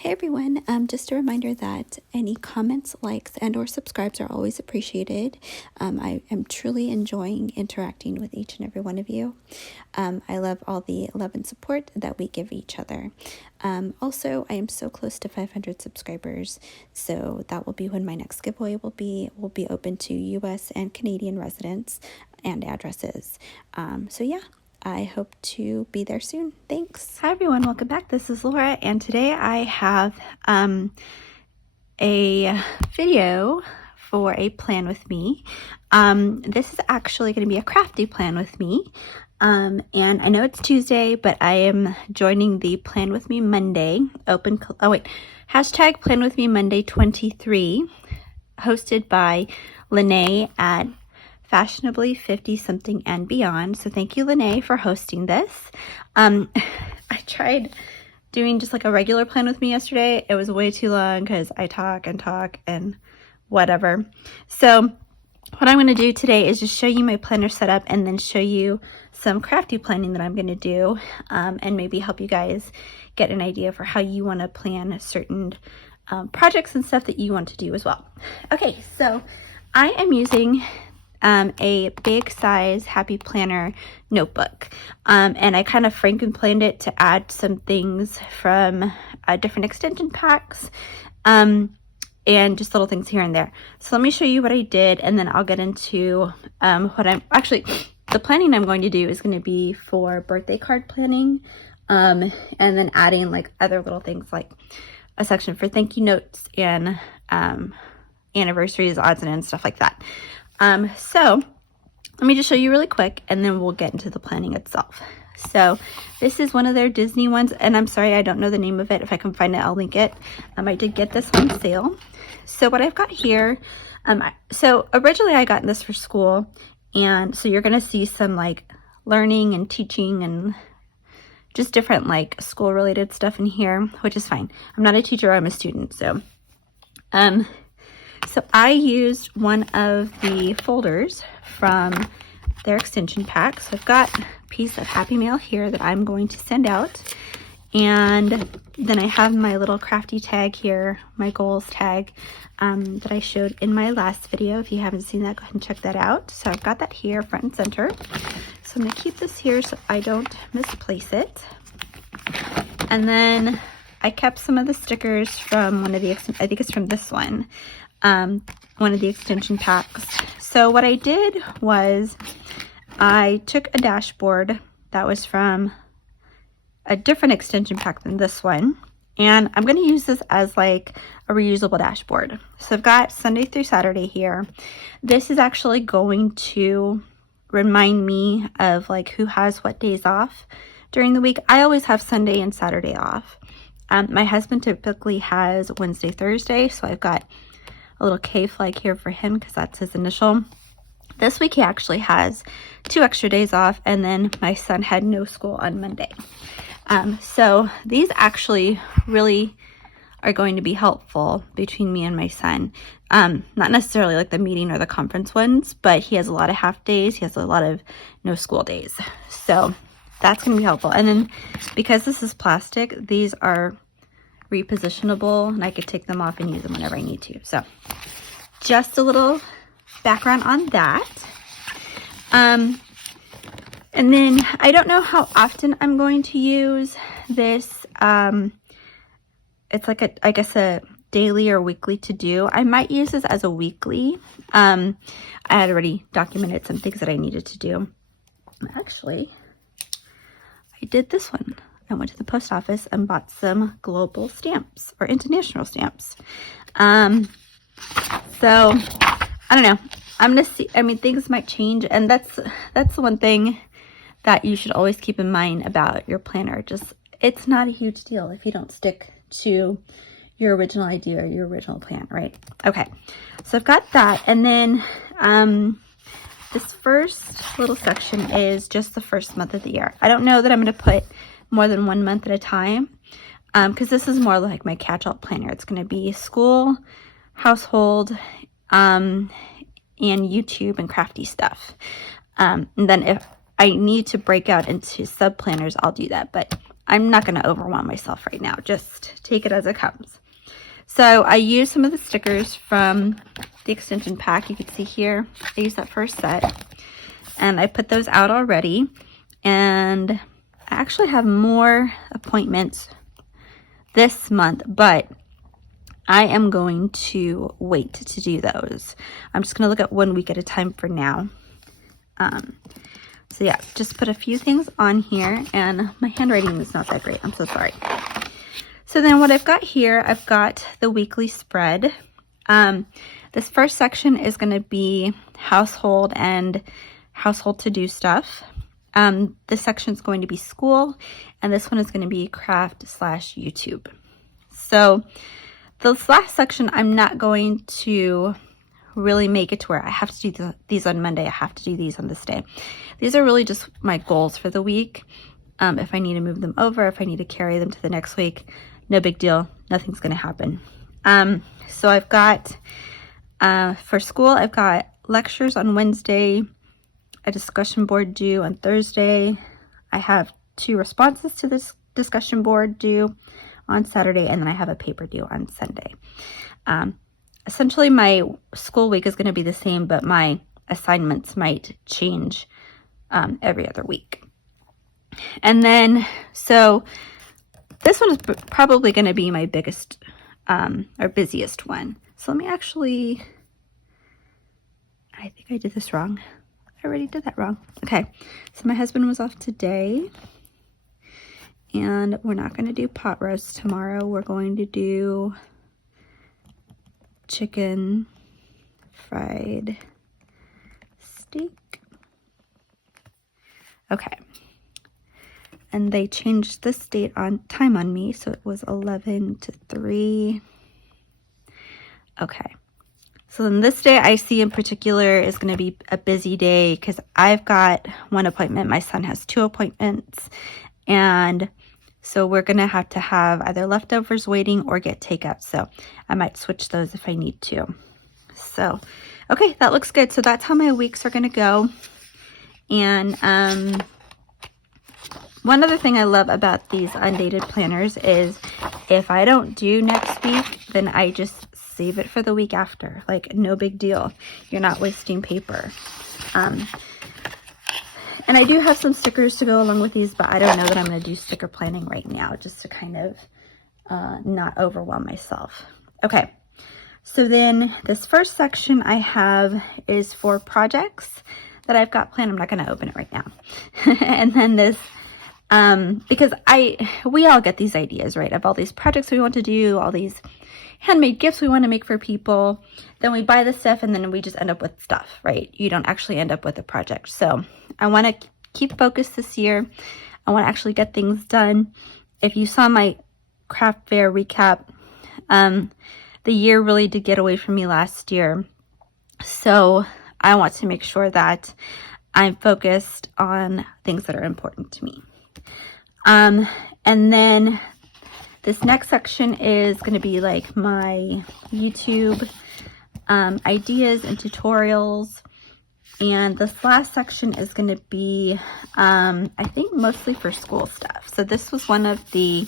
Hey everyone, just a reminder that any comments, likes, and or subscribes are always appreciated. I am truly enjoying interacting with each and every one of you. I love all the love and support that we give each other. Also, I am so close to 500 subscribers, so that will be when my next giveaway will be open to US and Canadian residents and addresses. So yeah. I hope to be there soon. Thanks. Hi everyone, welcome back. This is Laura, and today I have a video for a plan with me. This is actually going to be a crafty plan with me. And I know it's Tuesday, but I am joining the Plan With Me Monday hashtag Plan With Me Monday 23, hosted by Linnae at Fashionably 50 something and beyond. So thank you, Linnae, for hosting this. I tried doing just like a regular plan with me yesterday. It was way too long because I talk and whatever. So what I'm going to do today is just show you my planner setup and then show you some crafty planning that I'm going to do, and maybe help you guys get an idea for how you want to plan certain projects and stuff that you want to do as well. Okay, so I am using a big size Happy Planner notebook, and I kind of Frankenplanned it to add some things from different extension packs, and just little things here and there. So let me show you what I did, and then I'll get into the planning I'm going to do is going to be for birthday card planning, and then adding like other little things like a section for thank you notes and anniversaries, odds and ends, stuff like that. So let me just show you really quick, and then we'll get into the planning itself. So this is one of their Disney ones, and I'm sorry, I don't know the name of it. If I can find it, I'll link it. I did get this on sale. So what I've got here, so originally I got this for school, and so you're going to see some like learning and teaching and just different like school related stuff in here, which is fine. I'm not a teacher, I'm a student. So I used one of the folders from their extension pack. So I've got a piece of Happy Mail here that I'm going to send out. And then I have my little crafty tag here, my goals tag, that I showed in my last video. If you haven't seen that, go ahead and check that out. So I've got that here front and center. So I'm going to keep this here so I don't misplace it. And then I kept some of the stickers from one of the, I think it's from this one. One of the extension packs. So what I did was I took a dashboard that was from a different extension pack than this one, and I'm going to use this as like a reusable dashboard. So I've got Sunday through Saturday here. This is actually going to remind me of like who has what days off during the week. I always have Sunday and Saturday off. My husband typically has Wednesday, Thursday, so I've got a little K flag here for him because that's his initial. This week he actually has 2 extra days off, and then my son had no school on Monday. So these actually really are going to be helpful between me and my son. Not necessarily like the meeting or the conference ones, but he has a lot of half days. He has a lot of no school days. So that's going to be helpful. And then because this is plastic, these are repositionable, and I could take them off and use them whenever I need to. So just a little background on that. And then I don't know how often I'm going to use this. It's like I guess a daily or weekly to do. I might use this as a weekly. I had already documented some things that I needed to do. Actually, I did this one. I went to the post office and bought some global stamps or international stamps. So I don't know. I'm gonna see. I mean, things might change, and that's the one thing that you should always keep in mind about your planner. Just it's not a huge deal if you don't stick to your original idea or your original plan, right? Okay, so I've got that, and then this first little section is just the first month of the year. I don't know that I'm going to put more than 1 month at a time, because this is more like my catch-all planner. It's going to be school, household, and YouTube and crafty stuff. And then if I need to break out into sub planners, I'll do that. But I'm not going to overwhelm myself right now. Just take it as it comes. So I used some of the stickers from the extension pack. You can see here, I used that first set. And I put those out already. And I actually have more appointments this month, but I am going to wait to do those. I'm just going to look at 1 week at a time for now. So yeah, just put a few things on here, and my handwriting is not that great. I'm so sorry. So then what I've got here, I've got the weekly spread. This first section is going to be household and household to-do stuff. This section is going to be school, and this one is going to be craft/YouTube. So this last section, I'm not going to really make it to where I have to do these on Monday. I have to do these on this day. These are really just my goals for the week. If I need to move them over, if I need to carry them to the next week, no big deal. Nothing's going to happen. So I've got, for school, I've got lectures on Wednesday, a discussion board due on Thursday. I have 2 responses to this discussion board due on Saturday, and then I have a paper due on Sunday. Essentially, my school week is going to be the same, but my assignments might change every other week. And then, so this one is probably going to be my biggest or busiest one. So let me actually, I think I did this wrong. I already did that wrong. Okay, so my husband was off today, and we're not going to do pot roast tomorrow. We're going to do chicken fried steak. Okay. And they changed this date on time on me, so it was 11 to 3. Okay. So then this day I see in particular is going to be a busy day because I've got 1 appointment. My son has 2 appointments. And so we're going to have either leftovers waiting or get takeout. So I might switch those if I need to. So, okay, that looks good. So that's how my weeks are going to go. And one other thing I love about these undated planners is if I don't do next week, then I just save it for the week after. Like, no big deal. You're not wasting paper. And I do have some stickers to go along with these, but I don't know that I'm going to do sticker planning right now, just to kind of not overwhelm myself. Okay, so then this first section I have is for projects that I've got planned. I'm not going to open it right now. And then this, because we all get these ideas, right, of all these projects we want to do, all these handmade gifts we want to make for people. Then we buy the stuff and then we just end up with stuff, right? You don't actually end up with a project. So I want to keep focused this year. I want to actually get things done. If you saw my craft fair recap, the year really did get away from me last year. So I want to make sure that I'm focused on things that are important to me. And then this next section is going to be like my YouTube ideas and tutorials. And this last section is going to be, I think, mostly for school stuff. So this was one of the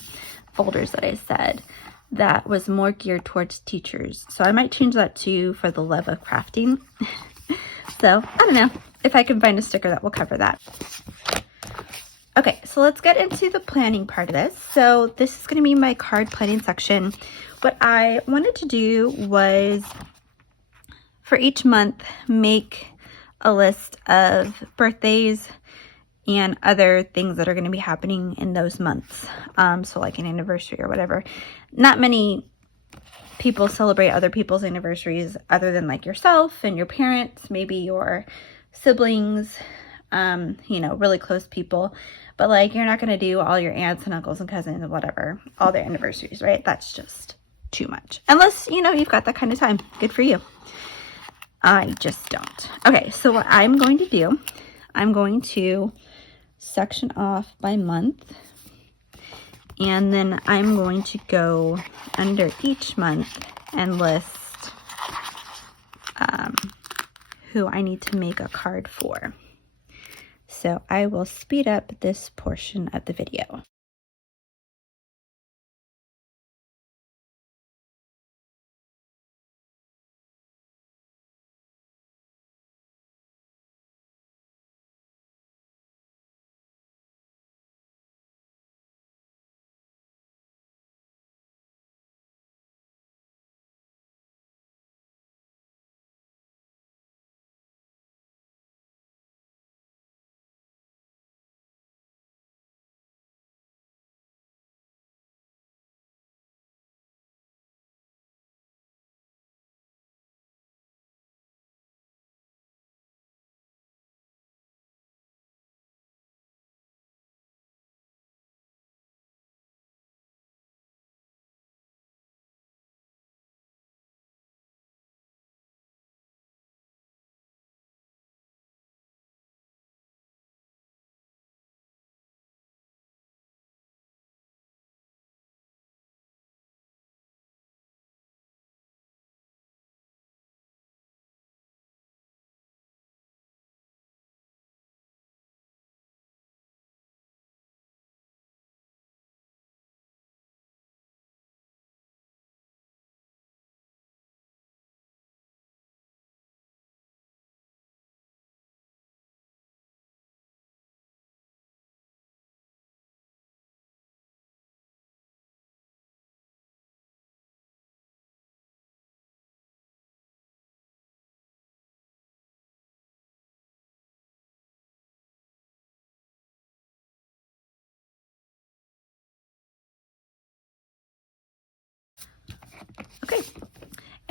folders that I said that was more geared towards teachers. So I might change that too for the love of crafting. So I don't know if I can find a sticker that will cover that. Okay, so let's get into the planning part of this. So this is going to be my card planning section. What I wanted to do was for each month make a list of birthdays and other things that are going to be happening in those months. So like an anniversary or whatever. Not many people celebrate other people's anniversaries other than like yourself and your parents, maybe your siblings, you know, really close people. But like, you're not going to do all your aunts and uncles and cousins and whatever, all their anniversaries, right? That's just too much. Unless, you know, you've got that kind of time. Good for you. I just don't. Okay, so what I'm going to do, I'm going to section off by month. And then I'm going to go under each month and list who I need to make a card for. So I will speed up this portion of the video.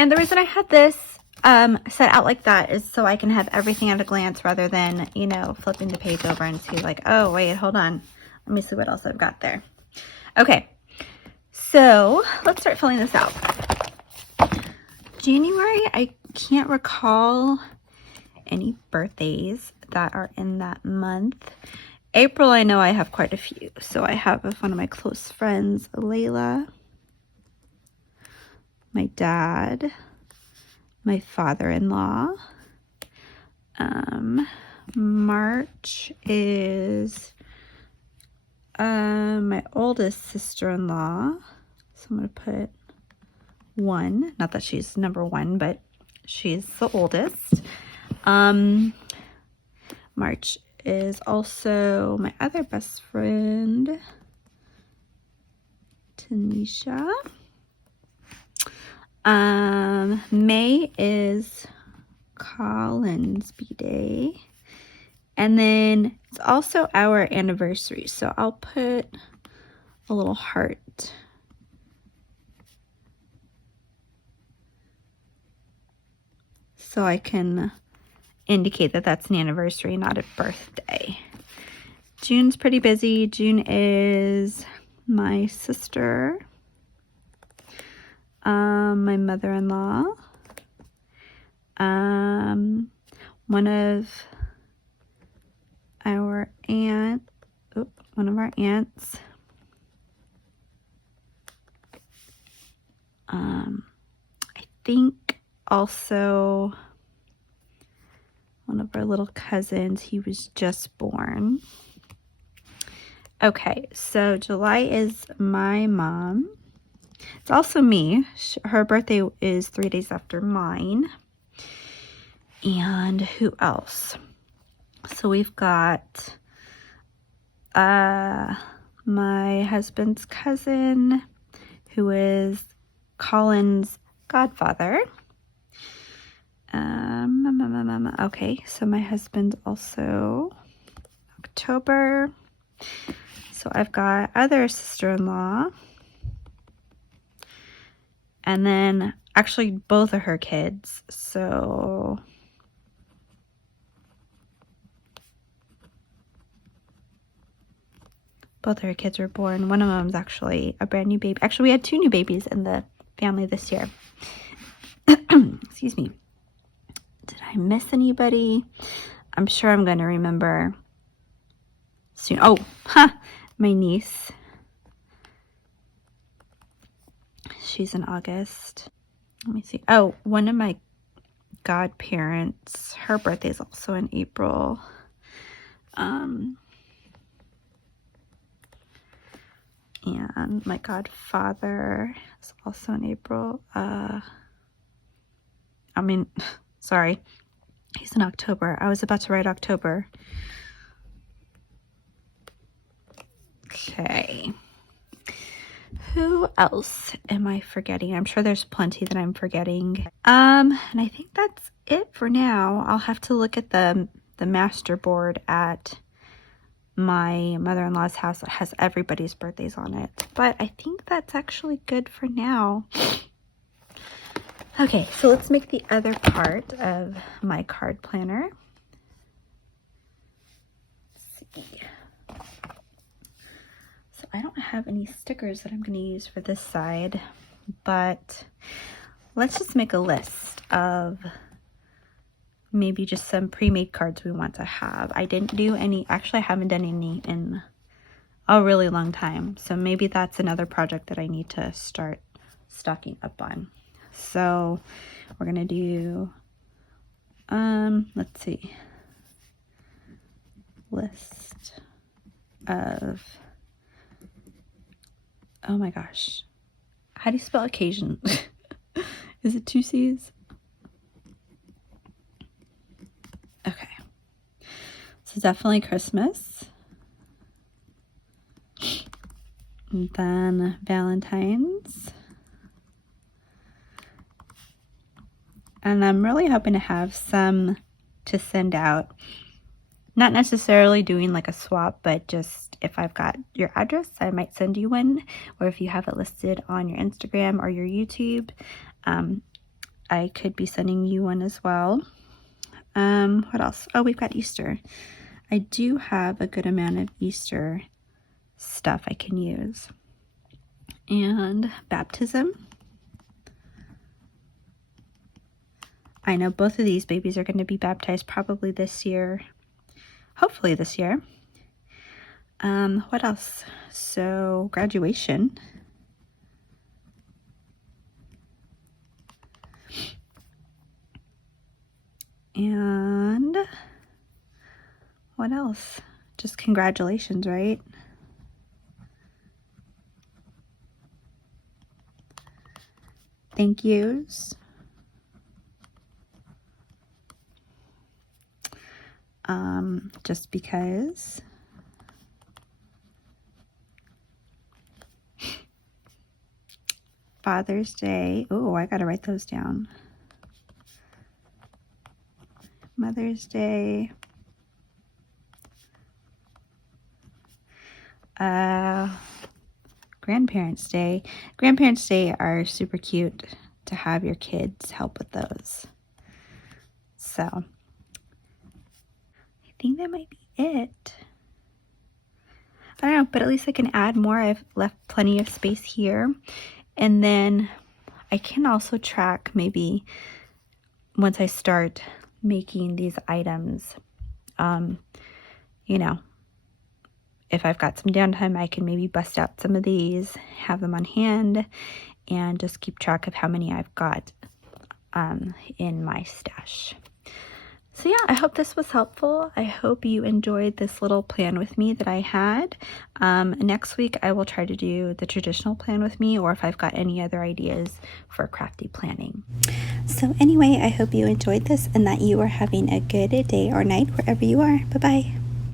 And the reason I had this set out like that is so I can have everything at a glance rather than, you know, flipping the page over and see like, oh, wait, hold on. Let me see what else I've got there. Okay, so let's start filling this out. January, I can't recall any birthdays that are in that month. April, I know I have quite a few. So I have one of my close friends, Layla, my dad, my father-in-law. March is my oldest sister-in-law. So I'm going to put 1. Not that she's number 1, but she's the oldest. March is also my other best friend, Tanisha. May is Colin's B-Day. And then it's also our anniversary. So I'll put a little heart. So I can indicate that that's an anniversary, not a birthday. June's pretty busy. June is my sister, my mother-in-law, one of our aunts, I think also one of our little cousins. He was just born. Okay, so July is my mom. It's also me. Her birthday is 3 days after mine. And who else? So we've got my husband's cousin, who is Colin's godfather. Okay, so my husband's also October. So I've got other sister-in-law. And then actually both of her kids. So both of her kids were born. One of them is actually a brand new baby. Actually, we had 2 new babies in the family this year. Excuse me. Did I miss anybody? I'm sure I'm going to remember soon. Oh, my niece. She's in August. Let me see. Oh, one of my godparents, her birthday is also in April. And my godfather is also in April. Sorry, he's in October. I was about to write October. Okay. Who else am I forgetting? I'm sure there's plenty that I'm forgetting. And I think that's it for now. I'll have to look at the master board at my mother-in-law's house that has everybody's birthdays on it. But I think that's actually good for now. Okay, so let's make the other part of my card planner. Let's see. So I don't have any stickers that I'm going to use for this side, but let's just make a list of maybe just some pre-made cards we want to have. I didn't do any, actually I haven't done any in a really long time. So maybe that's another project that I need to start stocking up on. So we're going to do, let's see, list of, oh my gosh, how do you spell occasion? Is it 2 C's? Okay, so definitely Christmas, and then Valentine's, and I'm really hoping to have some to send out. Not necessarily doing like a swap, but just if I've got your address, I might send you one, or if you have it listed on your Instagram or your YouTube, I could be sending you one as well. What else? Oh, we've got Easter. I do have a good amount of Easter stuff I can use. And baptism. I know both of these babies are going to be baptized probably this year. Hopefully this year. What else? So graduation. And what else? Just congratulations, right? Thank yous. Just because. Father's Day. Oh, I gotta write those down. Mother's Day. Grandparents' Day. Grandparents' Day are super cute to have your kids help with those. So, I think that might be it. I don't know, but at least I can add more. I've left plenty of space here. And then I can also track maybe once I start making these items, you know, if I've got some downtime, I can maybe bust out some of these, have them on hand, and just keep track of how many I've got in my stash. So yeah, I hope this was helpful. I hope you enjoyed this little plan with me that I had. Next week, I will try to do the traditional plan with me, or if I've got any other ideas for crafty planning. So anyway, I hope you enjoyed this and that you are having a good day or night wherever you are. Bye-bye.